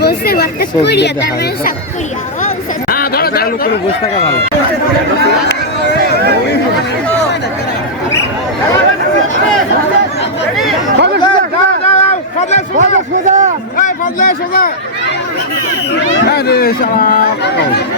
বসে বার্তা করিয়া তারপরে সব করিয়া। ও চালু করে বসে থাকা ভালো। আরে শালা কানা টাকা নাই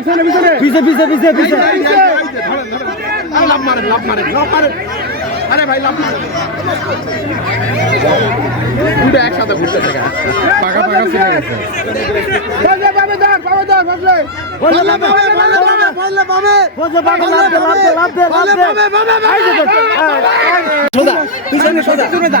পিছে পিছে পিছে পিছে আরে ভাই লাভ মারে দুটো একসাথে ঘুরতে থাকে পাকা পাকা ছিঁড়ে গেছে বসে পাকা লাভ দে লাভ দে লাভ দে লাভ দে যে তো, এই, এই, সোজা পিছনে সোজা পিছনে যা